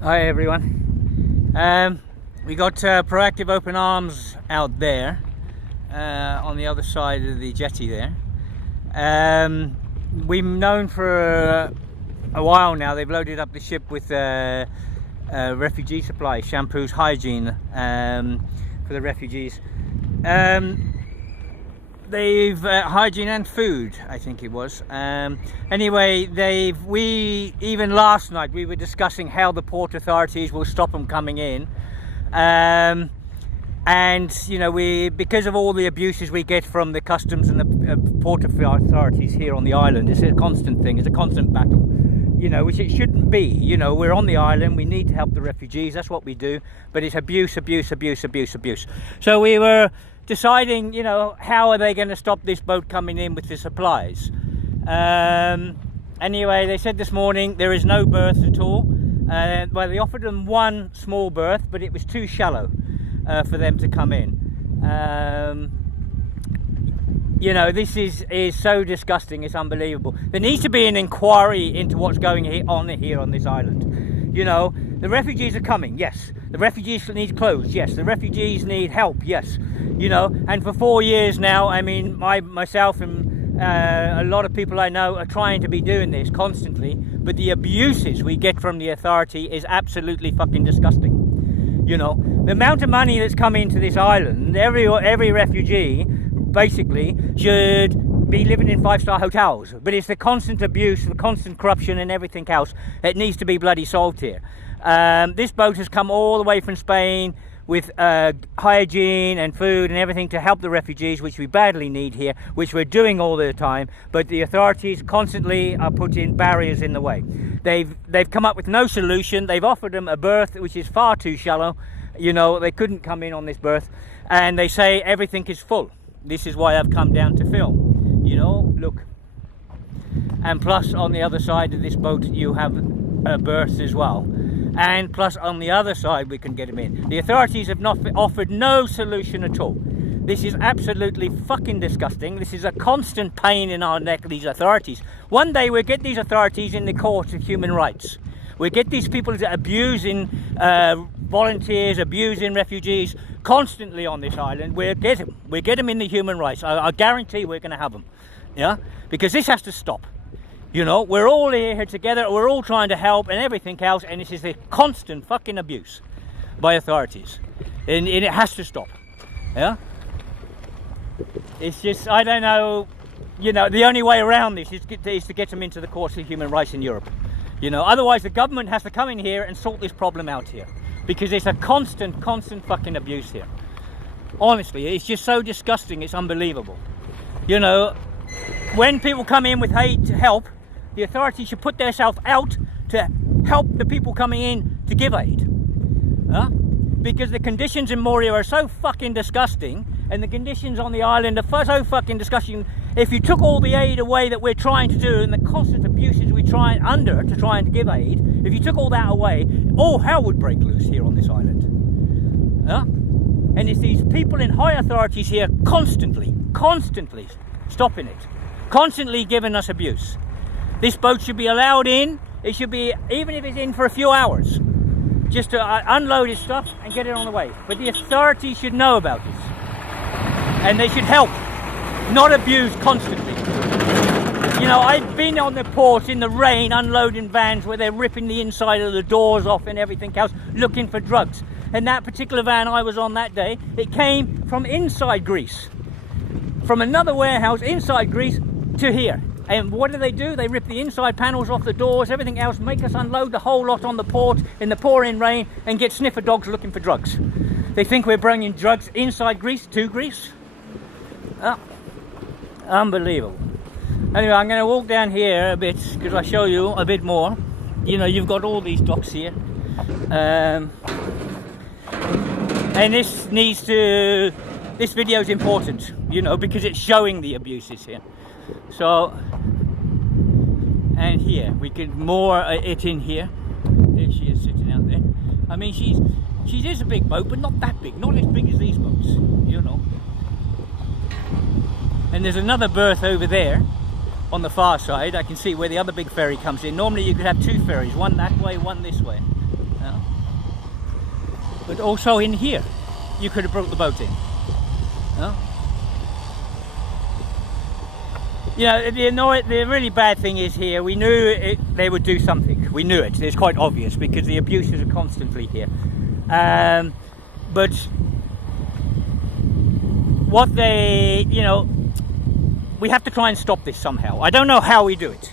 Hi everyone. We got Proactiva Open Arms out there on the other side of the jetty there. We've known for a while now they've loaded up the ship with refugee supplies, shampoos, hygiene for the refugees. They've hygiene and food, I think it was. Anyway, we even last night we were discussing how the port authorities will stop them coming in, and you know, because of all the abuses we get from the customs and the port authorities here on the island, it's a constant thing, it's a constant battle, you know, which it shouldn't be. You know, we're on the island, we need to help the refugees, that's what we do, but it's abuse. So we were deciding, you know, how are they going to stop this boat coming in with the supplies. Anyway, they said this morning there is no berth at all. Well, they offered them one small berth, but it was too shallow for them to come in. You know, this is so disgusting, it's unbelievable. There needs to be an inquiry into what's going on here on this island. You know, the refugees are coming, yes. The refugees need clothes, yes. The refugees need help, yes. You know, and for 4 years now, I mean, myself and a lot of people I know are trying to be doing this constantly, but the abuses we get from the authority is absolutely fucking disgusting. You know, the amount of money that's come into this island, every refugee basically should be living in 5-star hotels, but it's the constant abuse, the constant corruption and everything else that needs to be bloody solved here. This boat has come all the way from Spain with hygiene and food and everything to help the refugees, which we badly need here, which we're doing all the time, but the authorities constantly are putting barriers in the way. They've come up with no solution. They've offered them a berth which is far too shallow. You know, they couldn't come in on this berth, and they say everything is full. This is why I've come down to film. You know, look. And plus on the other side of this boat you have berths as well. And plus on the other side we can get them in. The authorities have not offered no solution at all. This is absolutely fucking disgusting. This is a constant pain in our neck, these authorities. One day we'll get these authorities in the court of human rights. We'll get these people abusing volunteers, abusing refugees constantly on this island. We'll get them in the human rights. I guarantee we're going to have them. Yeah, because this has to stop. You know, we're all here together, we're all trying to help and everything else, and this is a constant fucking abuse by authorities. And it has to stop. Yeah? It's just, I don't know, you know, the only way around this is to get them into the courts of human rights in Europe. You know, otherwise the government has to come in here and sort this problem out here. Because it's a constant fucking abuse here. Honestly, it's just so disgusting, it's unbelievable. You know, when people come in with aid to help, the authorities should put themselves out to help the people coming in to give aid. Because the conditions in Moria are so fucking disgusting, and the conditions on the island are so fucking disgusting. If you took all the aid away that we're trying to do, and the constant abuses we try to try and give aid, if you took all that away, all hell would break loose here on this island. And it's these people in high authorities here constantly stopping it, constantly giving us abuse. This boat should be allowed in. It should be, even if it's in for a few hours, just to unload its stuff and get it on the way. But the authorities should know about this, and they should help, not abuse constantly. You know, I've been on the port in the rain unloading vans where they're ripping the inside of the doors off and everything else, looking for drugs. And that particular van I was on that day, it came from inside Greece, from another warehouse inside Greece to here. And what do? They rip the inside panels off the doors, everything else, make us unload the whole lot on the port in the pouring rain and get sniffer dogs looking for drugs. They think we're bringing drugs inside Greece to Greece. Unbelievable. Anyway, I'm going to walk down here a bit because I show you a bit more. You know, you've got all these docks here. And this video is important, you know, because it's showing the abuses here. So, and here we could moor it in here. There she is sitting out there. I mean, she is a big boat, but not that big, not as big as these boats, you know. And there's another berth over there on the far side. I can see where the other big ferry comes in. Normally you could have two ferries, one that way, one this way. Yeah. But also in here, you could have brought the boat in. Yeah. You know, the really bad thing is here, we knew they would do something. We knew it. It's quite obvious because the abuses are constantly here. But what they, you know, we have to try and stop this somehow. I don't know how we do it.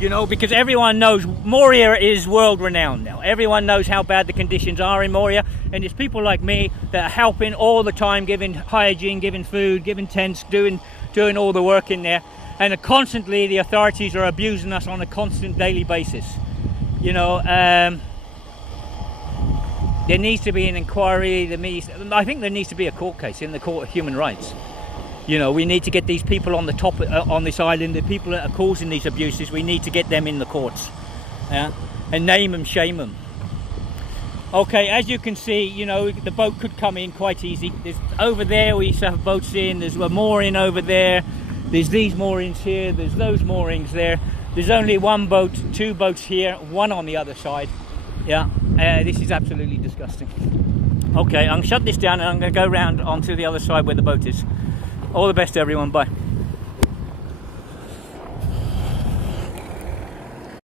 You know, because everyone knows Moria is world renowned now. Everyone knows how bad the conditions are in Moria, and it's people like me that are helping all the time, giving hygiene, giving food, giving tents, doing all the work in there. And constantly the authorities are abusing us on a constant daily basis. You know, there needs to be an inquiry. I think there needs to be a court case in the Court of Human Rights. You know, we need to get these people on the top on this island, the people that are causing these abuses. We need to get them in the courts, yeah, and name them, shame them. Okay, as you can see, you know, the boat could come in quite easy. There's over there we used to have boats in. There's a mooring over there. There's these moorings here. There's those moorings there. There's only one boat, two boats here, one on the other side. Yeah, this is absolutely disgusting. Okay, I'm going to shut this down and I'm going to go round onto the other side where the boat is. All the best, everyone. Bye.